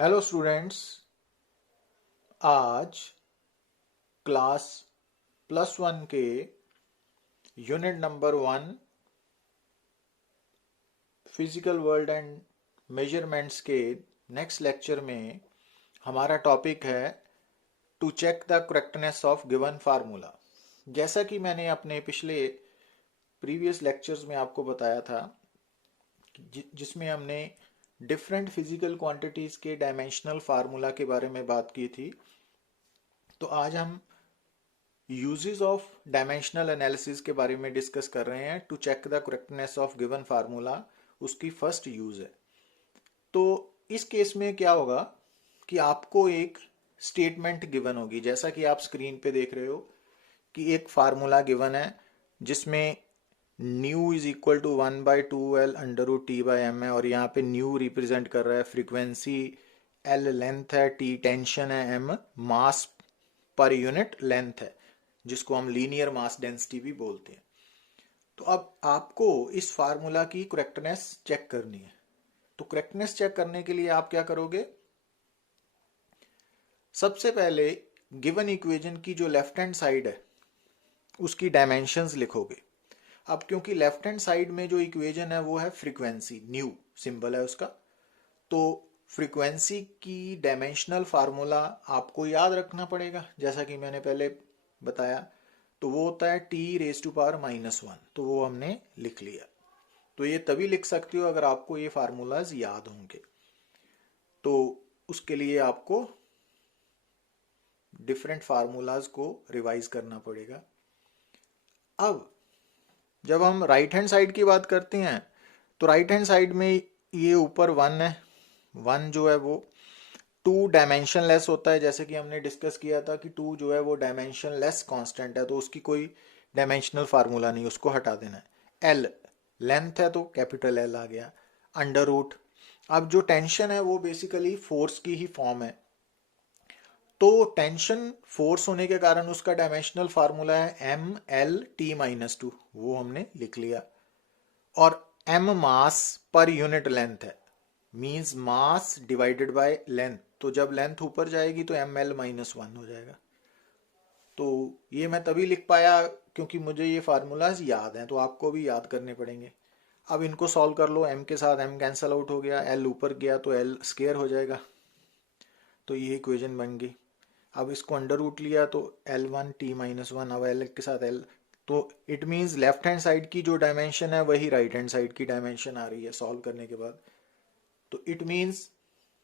Hello students. आज class +1 के unit number 1 physical world and measurements के नेक्स्ट लेक्चर में हमारा टॉपिक है to check the correctness of given formula. जैसा कि मैंने अपने पिछले प्रीवियस लेक्चर्स में आपको बताया था जिसमें हमने डिफरेंट फिजिकल क्वांटिटीज के डायमेंशनल फार्मूला के बारे में बात की थी। तो आज हम यूजेस ऑफ डायमेंशनल एनालिसिस के बारे में डिस्कस कर रहे हैं। To check the correctness of given formula उसकी फर्स्ट यूज है। तो इस केस में क्या होगा कि आपको एक स्टेटमेंट गिवन होगी, जैसा कि आप स्क्रीन पे देख रहे हो कि एक फार्मूला गिवन है जिसमें new is equal to 1/2L√T/m है और यहाँ पे न्यू रिप्रेजेंट कर रहा है फ्रीक्वेंसी, L लेंथ है, T टेंशन है, M मास पर यूनिट लेंथ है जिसको हम लीनियर मास डेंसिटी भी बोलते हैं। तो अब आपको इस फार्मूला की करेक्टनेस चेक करनी है। तो करेक्टनेस चेक करने के लिए आप क्या करोगे? सबसे पहले गिवन इक्वेशन की जो लेफ्ट हैंड साइड है उसकी डायमेंशंस लिखोगे। अब क्योंकि लेफ्ट हैंड साइड में जो इक्वेशन है वो है फ्रीक्वेंसी, न्यू सिंबल है उसका, तो फ्रीक्वेंसी की डायमेंशनल फार्मूला आपको याद रखना पड़ेगा जैसा कि मैंने पहले बताया। तो वो होता है T⁻⁻⁻⁻⁻⁻⁻⁻⁻⁻⁻⁻⁻⁻⁻⁻⁻⁻⁻⁻⁻⁻⁻⁻⁻⁻⁻⁻⁻⁻⁻⁻⁻⁻⁻⁻⁻⁻⁻⁻⁻⁻⁻⁻⁻⁻⁻⁻⁻⁻⁻⁻⁻⁻⁻⁻⁻⁻⁻⁻⁻⁻⁻⁻⁻⁻⁻⁻⁻⁻⁻⁻⁻⁻⁻⁻⁻⁻⁻⁻⁻⁻⁻⁻⁻⁻⁻होंगे। तो उसके लिए आपको डिफरेंट फार्मूलाज को रिवाइज करना पड़ेगा। अब जब हम राइट हैंड साइड की बात करते हैं तो राइट हैंड साइड में ये ऊपर 1 है। 1 जो है वो 2 डायमेंशन लेस होता है, जैसे कि हमने डिस्कस किया था कि 2 जो है वो डायमेंशन लेस कांस्टेंट है, तो उसकी कोई डायमेंशनल फार्मूला नहीं, उसको हटा देना है। L लेंथ है तो कैपिटल L आ गया, अंडर रूट। अब जो टेंशन है वो बेसिकली फोर्स की ही फॉर्म है, तो टेंशन फोर्स होने के कारण उसका डायमेंशनल फार्मूला है ML T-2, वो हमने लिख लिया। और M मास पर यूनिट लेंथ है, means mass divided by length, तो जब लेंथ ऊपर जाएगी तो ML-1 हो जाएगा। तो ये मैं तभी लिख पाया क्योंकि मुझे ये फार्मूलाज याद हैं, तो आपको भी याद करने पड़ेंगे। अब इनको सॉल्व कर लो, M के साथ M कैंसल आउट हो गया, L ऊपर गया तो L स्क्वायर हो जाएगा, तो ये इक्वेशन बन गई। अब इसको अंडर रूट लिया तो L1T-1, अब L के साथ L, तो it means left hand side की जो डायमेंशन है वही राइट हैंड साइड की डायमेंशन आ रही है सॉल्व करने के बाद। तो इट मीन्स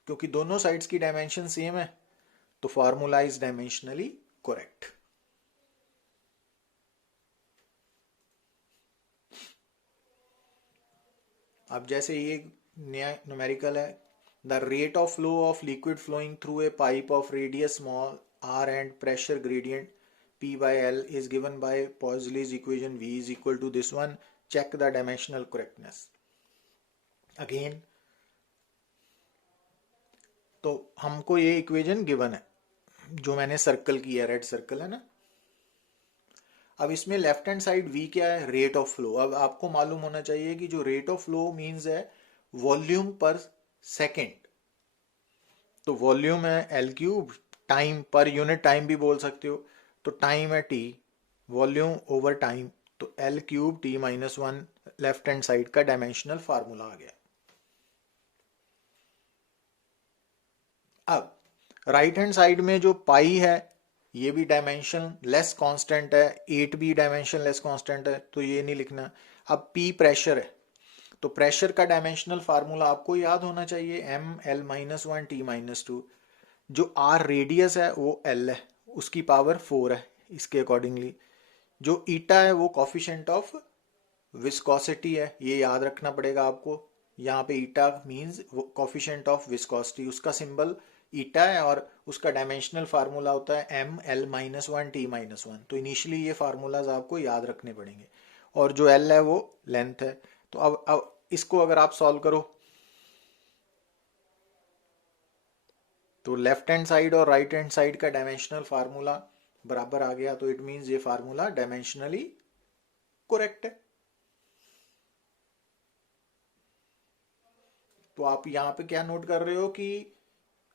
क्योंकि दोनों साइड्स की डायमेंशन सेम है तो फार्मूला इज डायमेंशनली करेक्ट। अब जैसे ये नया न्यूमेरिकल है, the rate of flow of liquid flowing through a pipe of radius small r and pressure gradient P/L is given by Pausli's equation V is equal to this one. Check the dimensional correctness. Again, तो हमको ये equation given है जो मैंने circle किया, red circle है ना। अब इसमें लेफ्ट हैंड साइड V क्या है? Rate of flow. अब आपको मालूम होना चाहिए कि जो रेट ऑफ फ्लो मींस है वॉल्यूम पर सेकेंड, तो वॉल्यूम है L3, time per unit time भी बोल सकते हो, तो टाइम है T, वॉल्यूम ओवर टाइम, तो L3T-1 लेफ्ट हैंड साइड का डायमेंशनल फार्मूला आ गया। अब राइट हैंड साइड में जो पाई है ये भी डायमेंशन लेस कांस्टेंट है, 8 भी डायमेंशन लेस कांस्टेंट है, तो ये नहीं लिखना। अब P प्रेशर है, तो प्रेशर का डायमेंशनल फार्मूला आपको याद होना चाहिए, ML-1T-2। जो R रेडियस है वो L है, उसकी पावर 4 है, इसके अकॉर्डिंगली जो ईटा है वो कॉफिशेंट ऑफ विस्कोसिटी है, ये याद रखना पड़ेगा आपको। यहाँ पे ईटा मींस कॉफिशेंट ऑफ विस्कोसिटी, उसका सिंबल ईटा है और उसका डायमेंशनल फार्मूला होता है ML-1T-1। तो इनिशियली ये फार्मूलाज आपको याद रखने पड़ेंगे, और जो L है वो लेंथ है। तो अब इसको अगर आप सॉल्व करो तो लेफ्ट हैंड साइड और राइट हैंड साइड का डायमेंशनल फार्मूला बराबर आ गया, तो इट मींस ये फार्मूला डायमेंशनली करेक्ट है। तो आप यहाँ पे क्या नोट कर रहे हो कि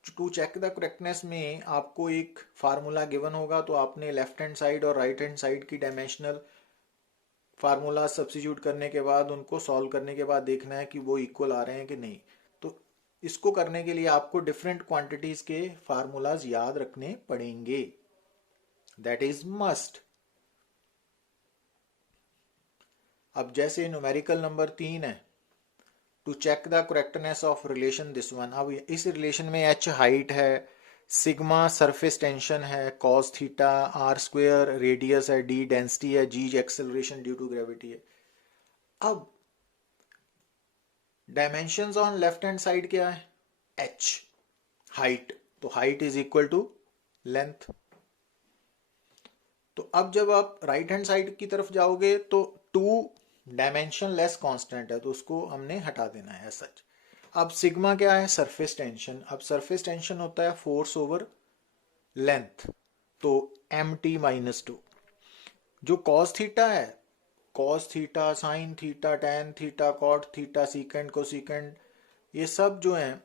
टू चेक द करेक्टनेस में आपको एक फार्मूला गिवन होगा, तो आपने लेफ्ट हैंड साइड और राइट हैंड साइड की डायमेंशनल फार्मूला सब्स्टिट्यूट करने के बाद उनको सॉल्व करने के बाद देखना है कि वो इक्वल आ रहे हैं कि नहीं। तो इसको करने के लिए आपको डिफरेंट क्वांटिटीज के फार्मूलाज याद रखने पड़ेंगे, दैट इज मस्ट। अब जैसे न्यूमेरिकल नंबर 3 है, to check the correctness of relation this one. अब इस रिलेशन में एच हाइट है, सिग्मा सरफेस टेंशन है, cos theta, r square radius है, डी डेंसिटी है, G acceleration due to gravity है। अब dimensions on left hand side क्या है, एच हाइट, तो height is equal to length. तो अब जब आप राइट हैंड साइड की तरफ जाओगे तो टू डायमेंशन लेस कांस्टेंट है, तो उसको हमने हटा देना है सच। अब सिग्मा क्या है, सरफेस टेंशन। अब सरफेस टेंशन होता है फोर्स ओवर लेंथ, तो एम टी माइनस टू। जो कॉस थीटा है, cos theta, sine theta, tan theta, cot theta, second को सीकेंड, ये सब जो है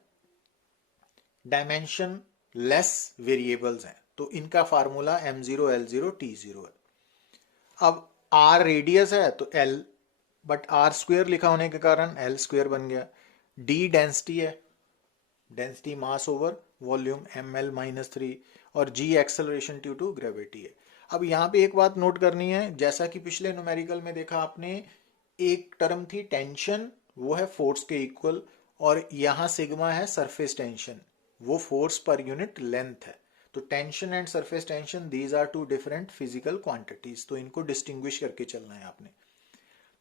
डायमेंशन लेस वेरिएबल्स हैं, तो इनका फार्मूला m0 l0 t0 है। अब r रेडियस है तो l, बट r स्क्वेयर लिखा होने के कारण l स्क्वेयर बन गया। d डेंसिटी है, density mass over volume ml minus 3, और g acceleration due to gravity है। अब यहाँ पे एक बात नोट करनी है, जैसा कि पिछले न्यूमेरिकल में देखा आपने, एक टर्म थी टेंशन, वो है फोर्स के इक्वल, और यहाँ सिग्मा है सरफेस टेंशन, वो फोर्स पर यूनिट लेंथ है। तो tension and surface tension, these are two different physical quantities, तो इनको डिस्टिंग्विश करके चलना है आपने।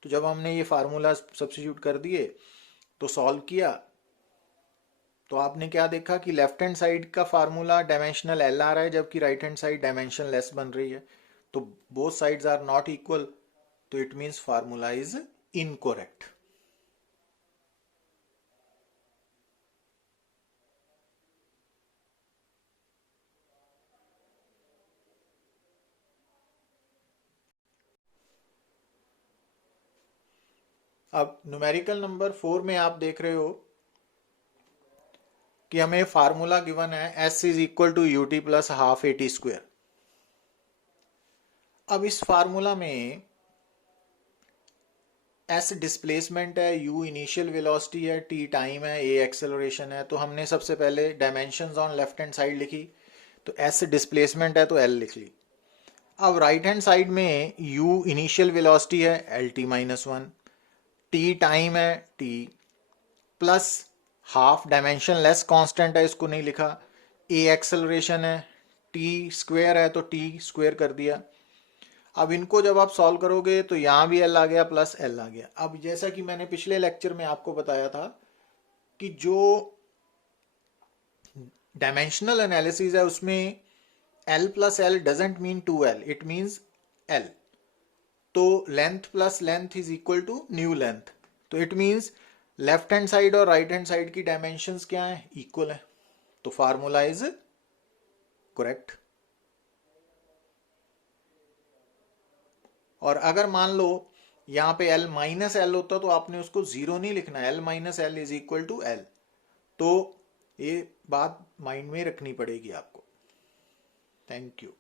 तो जब हमने ये फार्मूला सब्स्टिट्यूट कर दिए तो सॉल्व किया, तो आपने क्या देखा कि लेफ्ट हैंड साइड का फार्मूला डायमेंशनल एल आ रहा है, जबकि right hand side dimensionless बन रही है। तो both sides are not equal, तो it means formula is incorrect. अब न्यूमेरिकल नंबर 4 में आप देख रहे हो कि हमें फार्मूला गिवन है s is equal to u t plus half a t square. अब इस फार्मूला में s डिस्प्लेसमेंट है, u इनिशियल वेलोसिटी है, t टाइम है, a एक्सेलरेशन है। तो हमने सबसे पहले dimensions on left hand side लिखी, तो s डिस्प्लेसमेंट है तो l लिख ली। अब राइट हैंड साइड में u इनिशियल वेलोसिटी है, L T minus 1, t time है, t plus half dimension less constant है, इसको नहीं लिखा, a एक्सेलरेशन है, t स्क्वेयर है तो t स्क्वेयर कर दिया। अब इनको जब आप सॉल्व करोगे तो यहां भी l आ गया प्लस l आ गया। अब जैसा कि मैंने पिछले लेक्चर में आपको बताया था कि जो डायमेंशनल एनालिसिस है उसमें l plus l doesn't mean 2l, it means l। तो length plus length is equal to new length, तो it means left hand side और राइट हैंड साइड की डायमेंशंस क्या है, इक्वल है, तो फार्मूला इज करेक्ट। और अगर मान लो यहां पे l माइनस एल होता तो आपने उसको जीरो नहीं लिखना, l minus L is equal to l, तो ये बात माइंड में रखनी पड़ेगी आपको। Thank you.